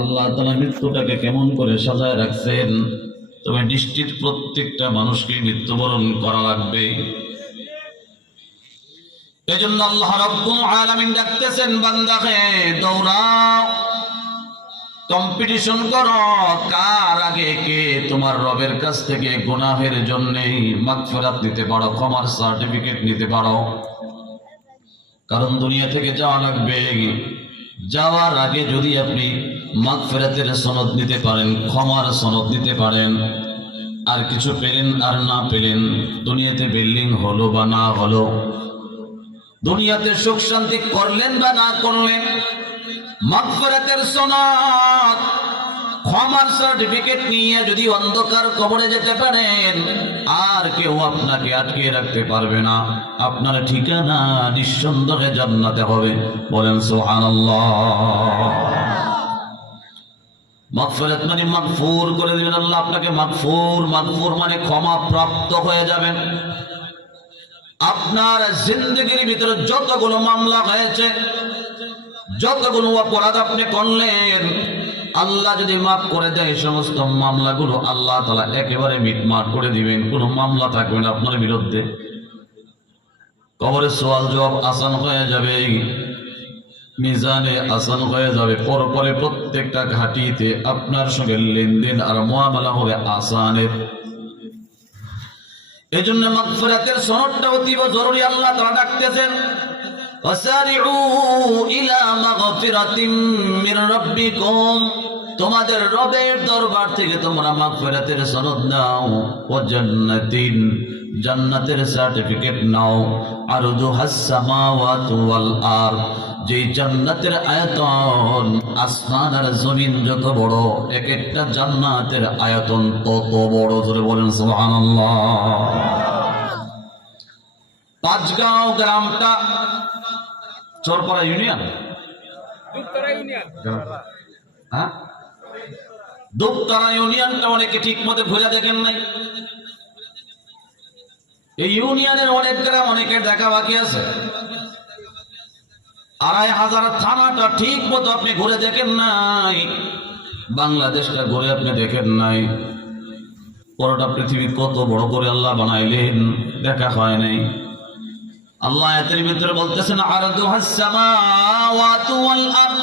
আল্লাহ তাআলা মৃত্যুটাকে কেমন করে সাজায় রাখছেন। তবে নিশ্চিত প্রত্যেকটা মানুষকে মৃত্যুবরণ করা লাগবে। এজন্য আল্লাহ রাব্বুল আলামিন ডাকতেছেন, বান্দাকে দৌড়াও, কম্পিটিশন করো, কার আগে কে তোমার রবের কাছ থেকে গুনাহের জন্য মাগফিরাত নিতে পারো, ক্ষমার সার্টিফিকেট নিতে পারো। কারণ দুনিয়া থেকে যাওয়া লাগবে, যাওয়ার আগে যদি আপনি মাগফিরাতের সনদ নিতে পারেন, ক্ষমার সনদ নিতে পারেন, আর কিছু পেলেন আর না পেলেন, দুনিয়াতে বিল্ডিং হলো বা না হলো, দুনিয়াতে সুখ শান্তি করলেন বা না করলেন, মাগফিরাতের সনদ ক্ষমার সার্টিফিকেট নিয়ে যদি অন্ধকার কবরে যেতে পারেন, আর কেউ আপনাকে আটকে রাখতে পারবে না। আপনার ঠিকানা নিঃসন্দেহে জান্নাতে হবে। বলেন সুবহানাল্লাহ। মাগফিরাত মানে মাগফুর করে দিবেন আল্লাহ আপনাকে। মাগফুর মানে ক্ষমা প্রাপ্ত হয়ে যাবেন। আপনার জিন্দেগির ভিতরে যতগুলো মামলা হয়েছে, যতগুলো অপরাধ আপনি করলেন, আল্লাহ যদি মাফ করে দেয় সমস্ত মামলাগুলো আল্লাহ তাআলা একেবারে মিটমাট করে দিবেন। কোনো মামলা থাকবে না আপনার বিরুদ্ধে। কবরে সওয়াল জবাব আসান হয়ে যাবে, মিজানে আসান হয়ে যাবে। পরপরে প্রত্যেকটা ঘাটিতে আপনার সঙ্গে লেনদেন আর মুআমালা হবে আসানের। এই জন্য মাগফিরাতের সনদটা অতীব জরুরি। আল্লাহ তাআলা ডাকতেছেন, ওয়াসারিউ ইলা মাগফিরাতিম মির রাব্বিকুম, তোমাদের রবের দরবার থেকে তোমরা মাগফিরাতের সনদ নাও, ও জান্নাতিন, জান্নাতের সার্টিফিকেট নাও, আরদুহাস সামাওয়াতু ওয়াল আরদ, যে জান্নাতের আয়তন আসমান আর জমিন যত বড়, এক একটা জান্নাতের আয়তন তত বড়। জোরে বলেন সুবহানাল্লাহ। পাঁচগাঁও গ্রামটা চরপাড়া ইউনিয়ন, হ্যাঁ, দুপতারা ইউনিয়নটা অনেকে ঠিক মতো ঘুরে দেখেন নাই। এই ইউনিয়নের অনেক গ্রাম অনেকের দেখা বাকি আছে। ২৫০০ থানাটা ঠিক মতো আপনি ঘুরে দেখেন নাই, বাংলাদেশটা ঘুরে আপনি দেখেন নাই। পুরোটা পৃথিবী কত বড় করে আল্লাহ বানাইলেন দেখা হয় নাই। আল্লাহ আয়াতের ভিতরে বলতেছেন, আরদুহাস সামাওয়াতু ওয়াল আরদ,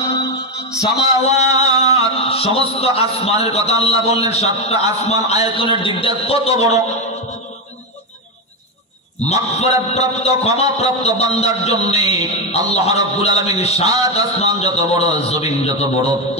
সামাওয়াত সমস্ত আসমানের কথা আল্লাহ বললেন। ৭টা আসমান আয়তনের দিকটা কত বড়। মাগফিরাত প্রাপ্ত, ক্ষমা প্রাপ্ত বান্দার জন্য আল্লাহ রাব্বুল আলামিন ৭ আসমান যত বড়, জমিন যত বড়, তত